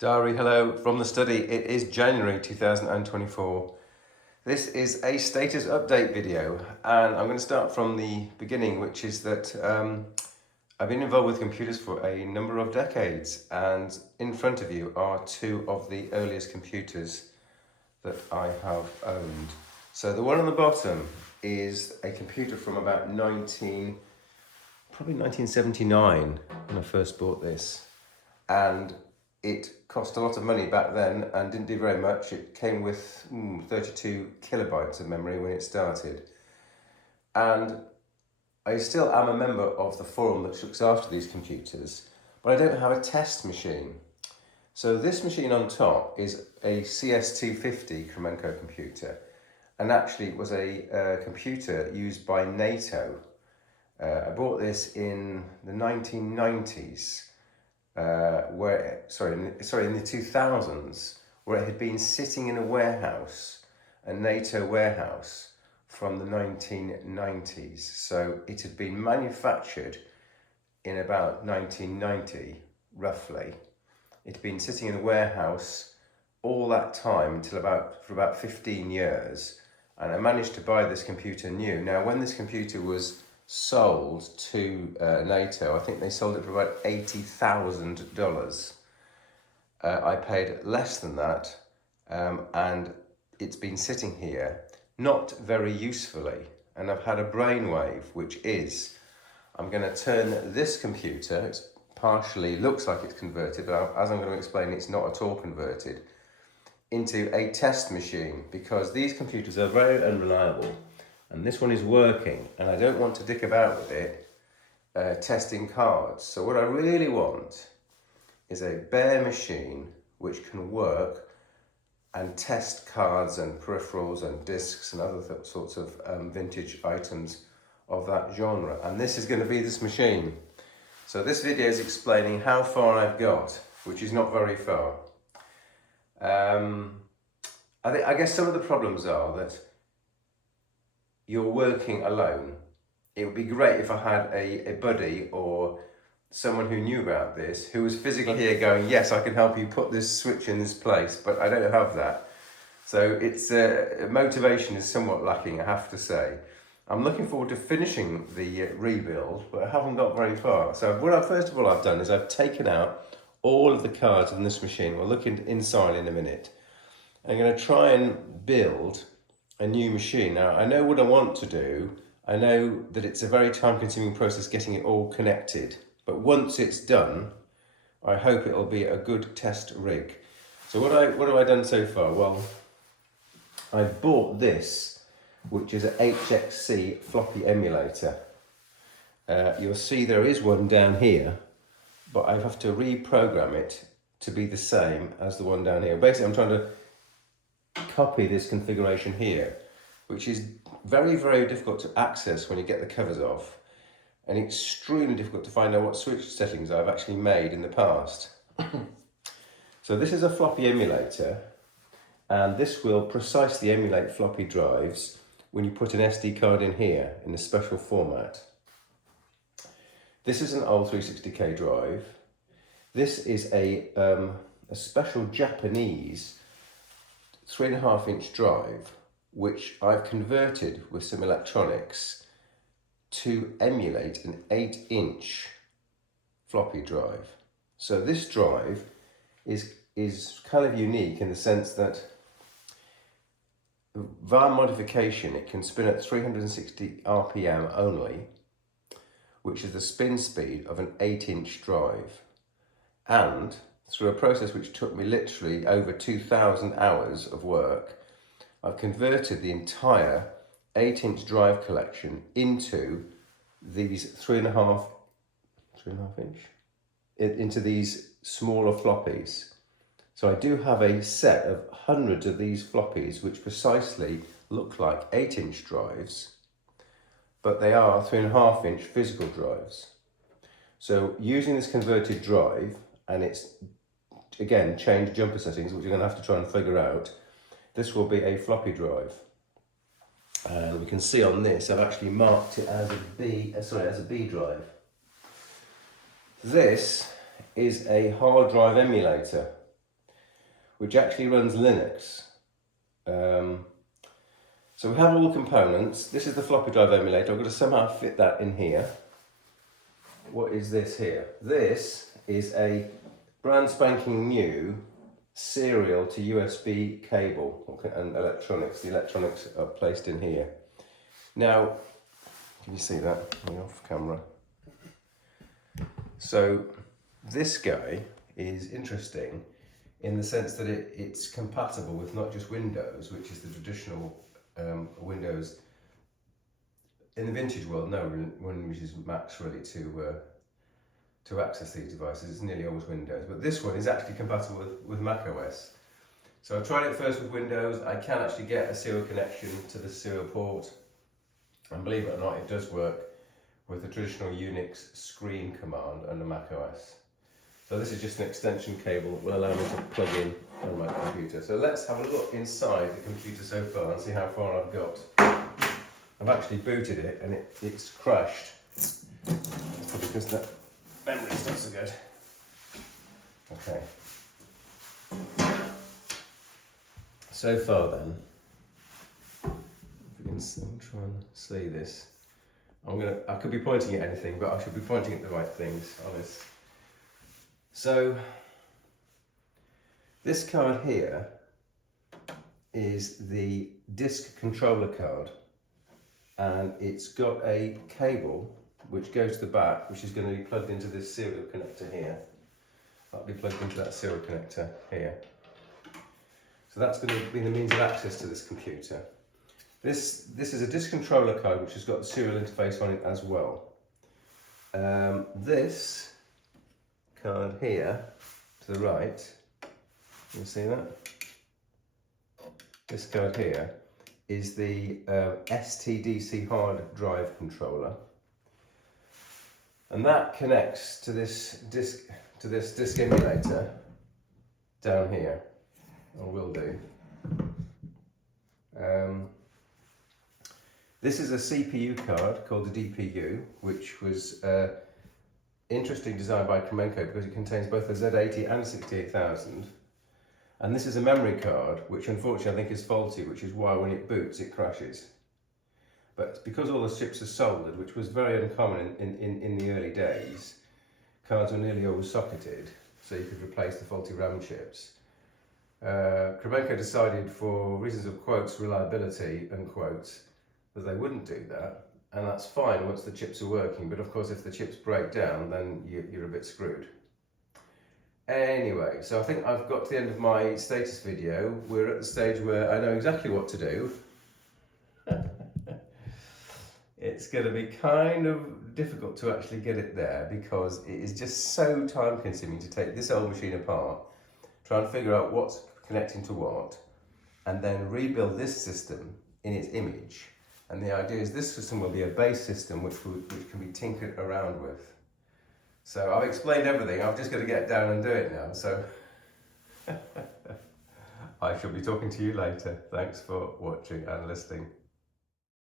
Diary, hello from the study. It is January 2024. This is a status update video, and I'm going to start from the beginning, which is that I've been involved with computers for a number of decades, and in front of you are two of the earliest computers that I have owned. So the one on the bottom is a computer from about probably 1979 when I first bought this, and it cost a lot of money back then and didn't do very much. It came with 32 kilobytes of memory when it started. And I still am a member of the forum that looks after these computers, but I don't have a test machine. So this machine on top is a CS250 Cromemco computer, and actually it was a computer used by NATO. I bought this in the 1990s. In the 2000s, where it had been sitting in a warehouse, a NATO warehouse from the 1990s. So it had been manufactured in about 1990, roughly. It had been sitting in a warehouse all that time for about 15 years. And I managed to buy this computer new. Now, when this computer was sold to NATO, I think they sold it for about $80,000. I paid less than that, and it's been sitting here, not very usefully. And I've had a brainwave, which is, I'm going to turn this computer, it partially looks like it's converted, but as I'm going to explain, it's not at all converted, into a test machine, because these computers are very unreliable. And this one is working, and I don't want to dick about with it testing cards. So what I really want is a bare machine which can work and test cards and peripherals and discs and other sorts of vintage items of that genre. And this is going to be this machine. So this video is explaining how far I've got, which is not very far. I guess some of the problems are that you're working alone. It would be great if I had a buddy or someone who knew about this, who was physically here going, yes, I can help you put this switch in this place, but I don't have that. So it's motivation is somewhat lacking, I have to say. I'm looking forward to finishing the rebuild, but I haven't got very far. So first of all I've done is I've taken out all of the cards in this machine. We'll look inside in a minute. I'm going to try and build a new machine. Now, I know what I want to do. I know that it's a very time-consuming process getting it all connected. But once it's done, I hope it'll be a good test rig. So what have I done so far? Well, I bought this, which is an HXC floppy emulator. You'll see there is one down here, but I have to reprogram it to be the same as the one down here. Basically, I'm trying to copy this configuration here, which is very, very difficult to access when you get the covers off, and extremely difficult to find out what switch settings I've actually made in the past. So this is a floppy emulator, and this will precisely emulate floppy drives when you put an SD card in here in a special format. This is an old 360K drive. This is a special Japanese 3.5-inch drive, which I've converted with some electronics to emulate an 8-inch floppy drive. So this drive is kind of unique in the sense that via modification it can spin at 360 RPM only, which is the spin speed of an 8-inch drive, and through a process which took me literally over 2,000 hours of work, I've converted the entire 8-inch drive collection into these 3.5 inch, into these smaller floppies. So I do have a set of hundreds of these floppies which precisely look like 8-inch drives, but they are 3.5-inch physical drives. So using this converted drive, and it's again change jumper settings, which you're going to have to try and figure out, this will be a floppy drive. And we can see on this, I've actually marked it as a B drive. This is a hard drive emulator. which actually runs Linux. So we have all the components. This is the floppy drive emulator. I've got to somehow fit that in here. What is this here? This is a brand spanking new serial to USB cable and electronics. The electronics are placed in here. Now, can you see that? I'm off camera. So this guy is interesting in the sense that it's compatible with not just Windows, which is the traditional Windows. In the vintage world, no one uses Macs really to access these devices. It's nearly always Windows, but this one is actually compatible with Mac OS. So I tried it first with Windows. I can actually get a serial connection to the serial port, and believe it or not, it does work with the traditional Unix screen command under Mac OS. So this is just an extension cable that will allow me to plug in on my computer. So let's have a look inside the computer so far and see how far I've got. I've actually booted it and it's crashed. That's probably because the memory's not so good. Okay. So far then, if we can try and see this. I could be pointing at anything, but I should be pointing at the right things, honest. So, this card here is the disk controller card, and it's got a cable which goes to the back, which is going to be plugged into this serial connector here. That'll be plugged into that serial connector here. So that's going to be the means of access to this computer. This is a disk controller card which has got the serial interface on it as well. This card here to the right, you see that? This card here is the STDC hard drive controller, and that connects to this disk emulator down here, or will do. This is a CPU card called the DPU, which was interesting design by Cromemco because it contains both a Z80 and a 68000. And this is a memory card, which unfortunately I think is faulty, which is why when it boots it crashes. But because all the chips are soldered, which was very uncommon in the early days, cards were nearly always socketed, so you could replace the faulty RAM chips. Cromemco decided, for reasons of quotes reliability unquotes, that they wouldn't do that, and that's fine once the chips are working, but of course if the chips break down then you're a bit screwed. Anyway, so I think I've got to the end of my status video. We're at the stage where I know exactly what to do. It's going to be kind of difficult to actually get it there because it is just so time consuming to take this old machine apart, try and figure out what's connecting to what, and then rebuild this system in its image. And the idea is this system will be a base system which can be tinkered around with. So I've explained everything, I've just got to get down and do it now. So I shall be talking to you later. Thanks for watching and listening.